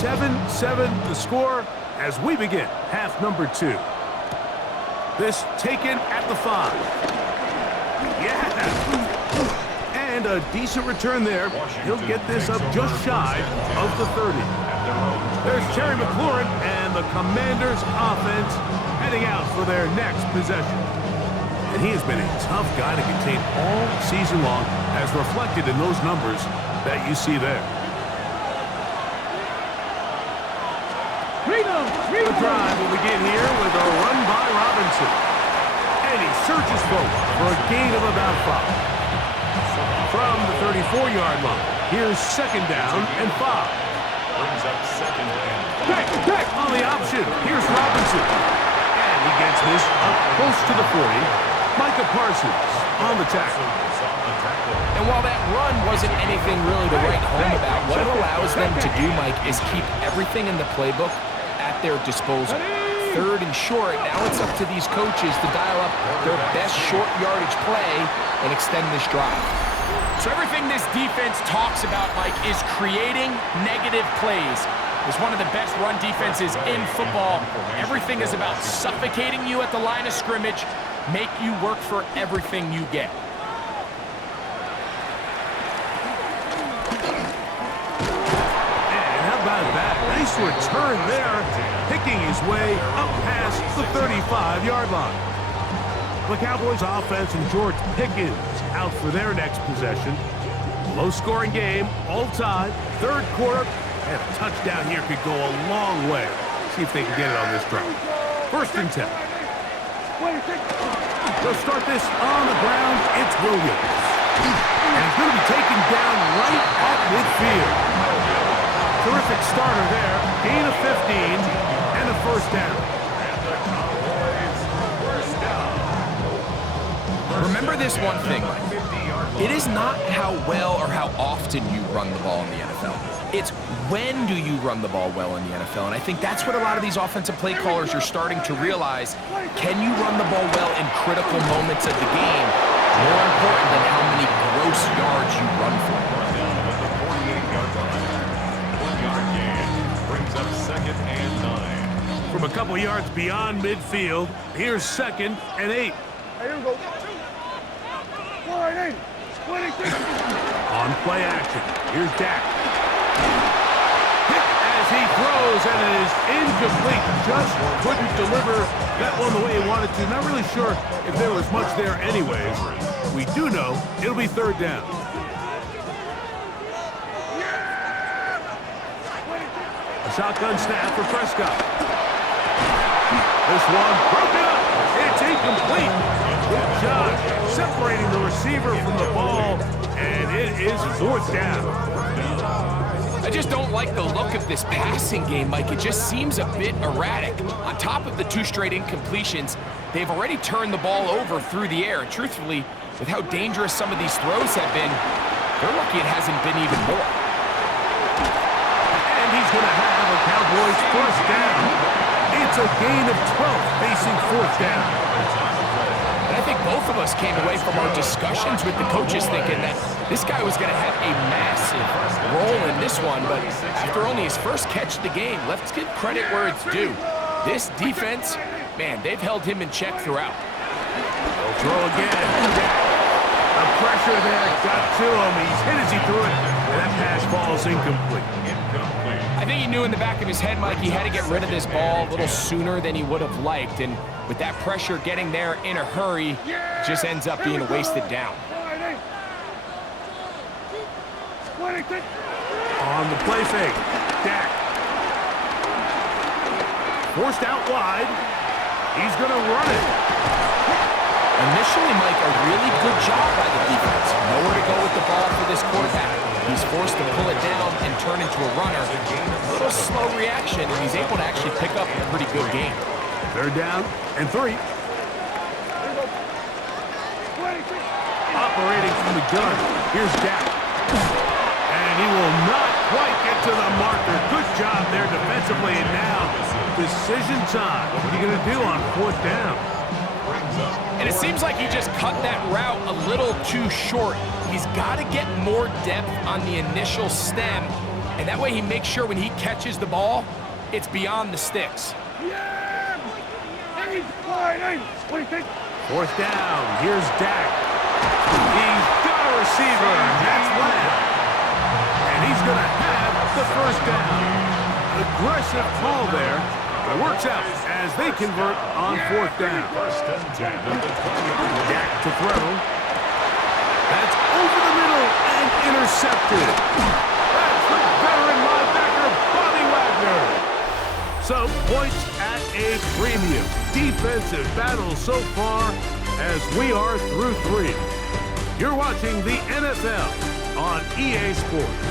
7-7 the score as we begin half number 2. This taken at the 5. Yeah! And a decent return there. He'll get this up just shy of the 30. There's Terry McLaurin and the Commanders' offense heading out for their next possession. And he has been a tough guy to contain all season long, as reflected in those numbers that you see there. The drive will begin here with a run by Robinson. And he surges forward for a gain of about 5. From the 34-yard line, here's second down and 5. Brings up second and 5. On the option, here's Robinson. And he gets this up close to the 40. Micah Parsons on the tackle. And while that run wasn't anything really to write home about, what it allows them to do, Mike, is keep everything in the playbook at their disposal. Third and short, now it's up to these coaches to dial up their best short yardage play and extend this drive. So everything this defense talks about, Mike, is creating negative plays. It's one of the best run defenses in football. Everything is about suffocating you at the line of scrimmage, make you work for everything you get. And how about that? Nice return there, picking his way up past the 35-yard line. The Cowboys offense and George Pickens out for their next possession. Low-scoring game, all tied, third quarter, and a touchdown here could go a long way. See if they can get it on this drive. First and 10. They'll start this on the ground. It's Williams. And he's going to be taken down right at midfield. Terrific starter there. Gain of 15 and a first down. Remember this one thing, Mike. It is not how well or how often you run the ball in the NFL. It's when do you run the ball well in the NFL. And I think that's what a lot of these offensive play callers are starting to realize. Can you run the ball well in critical moments of the game? More important than how many gross yards you run for. Brings up second and 9. From a couple yards beyond midfield, here's second and 8. On play action, here's Dak. Hit as he throws, and it is incomplete. Just couldn't deliver that one the way he wanted to. Not really sure if there was much there anyways. We do know it'll be third down. A shotgun snap for Prescott. This one broken up. It's incomplete. Good job separating the receiver from the ball, and it is fourth down. I just don't like the look of this passing game, Mike. It just seems a bit erratic. On top of the 2 straight incompletions, they've already turned the ball over through the air. And truthfully, with how dangerous some of these throws have been, they're lucky it hasn't been even more. And he's going to have a Cowboys first down. It's a gain of 12 facing fourth down. And I think both of us came away from our discussions with the coaches thinking that this guy was going to have a massive role in this one, but after only his first catch of the game, let's give credit where it's due. This defense, man, they've held him in check throughout. They'll throw again. The pressure there got to him. He's hit as he threw it, and that pass falls incomplete. I think he knew in the back of his head, Mike, he had to get rid of this ball a little sooner than he would have liked. And with that pressure getting there in a hurry, it just ends up being a wasted down. On the play fake, Dak. Forced out wide. He's going to run it. Initially, Mike, a really good job by the defense. Nowhere to go with the ball for this quarterback. He's forced to pull it down and turn into a runner. A little slow reaction, and he's able to actually pick up a pretty good game. Third down and 3. Operating from the gun. Here's Dak. And he will not quite get to the marker. Good job there defensively. And now, decision time. What are you going to do on fourth down? And it seems like he just cut that route a little too short. He's got to get more depth on the initial stem And that way he makes sure when he catches the ball, it's beyond the sticks. Fourth down. Here's Dak. He's got a receiver. That's Lamb. And he's going to have the first down. Aggressive call there. It works out as they convert on fourth down. Dak to throw. That's over the middle and intercepted. That's the veteran linebacker, Bobby Wagner. So, points at a premium. Defensive battle so far as we are through 3. You're watching the NFL on EA Sports.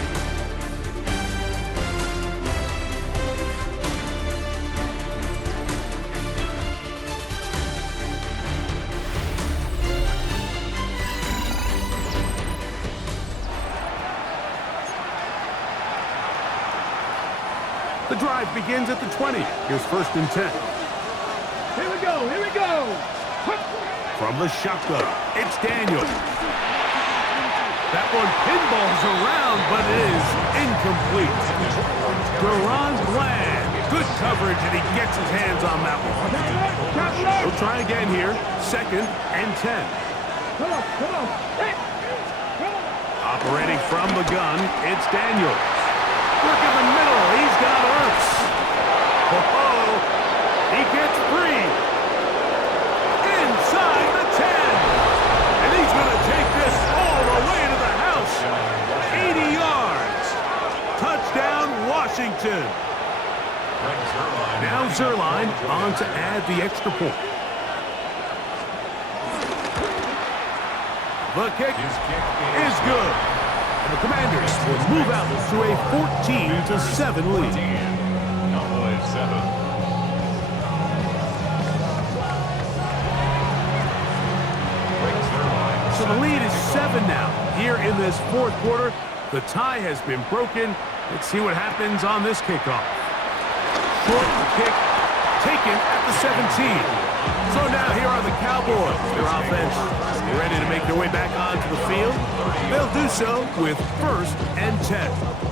The drive begins at the 20. Here's 1st and 10. Here we go, here we go. From the shotgun, it's Daniels. That one pinballs around, but it is incomplete. Duran Bland, good coverage, and he gets his hands on that one. He'll try again here, 2nd and 10. Come on. Hey. Operating from the gun, it's Daniels. Look in the middle, he's got Ertz. Oh, he gets free. Inside the 10. And he's going to take this all the way to the house. 80 yards. Touchdown, Washington. Now Zerline on to add the extra point. The kick is good. And the Commanders will move out to a 14-7 lead. Cowboys 7. So the lead is 7 now. Here in this 4th quarter, the tie has been broken. Let's see what happens on this kickoff. Short kick taken at the 17. So now here are the Cowboys. Their offense ready to make their way back onto the field. They'll do so with 1st and 10.